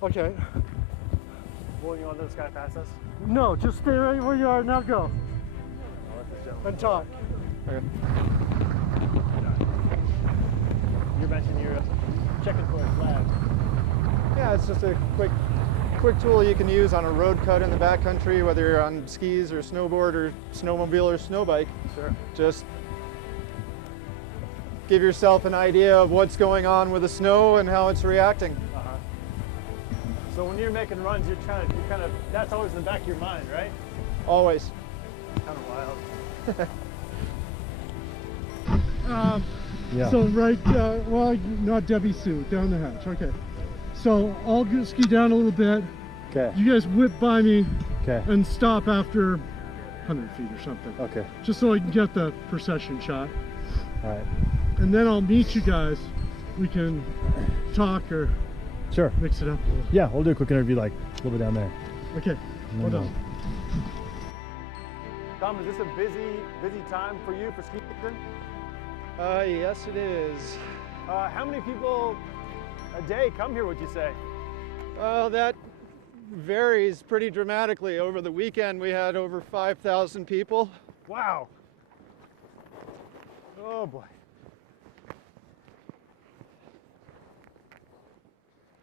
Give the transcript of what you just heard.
Okay. Well, you want this guy past us? No, just stay right where you are. Now go. I'll let this gentleman. And talk. Okay. You're mentioning you're checking for a flag. Yeah, it's just a quick tool you can use on a road cut in the backcountry, whether you're on skis or snowboard or snowmobile or snow bike. Sure. Just give yourself an idea of what's going on with the snow and how it's reacting. So when you're making runs, you're kind of, that's always in the back of your mind, right? Always. Kind of wild. Yeah. So right, well, not Debbie Sue, down the hatch. Okay. So I'll ski down a little bit. Okay. You guys whip by me. Okay. And stop after 100 feet or something. Okay. Just so I can get the procession shot. All right. And then I'll meet you guys. We can talk or Sure. mix it up a little. Yeah, we'll do a quick interview like a little bit down there. Okay. Hold on. Tom, is this a busy time for you for ski season? Yes, it is. How many people a day come here, would you say? Well, that varies pretty dramatically. Over the weekend, we had over 5,000 people. Wow. Oh boy.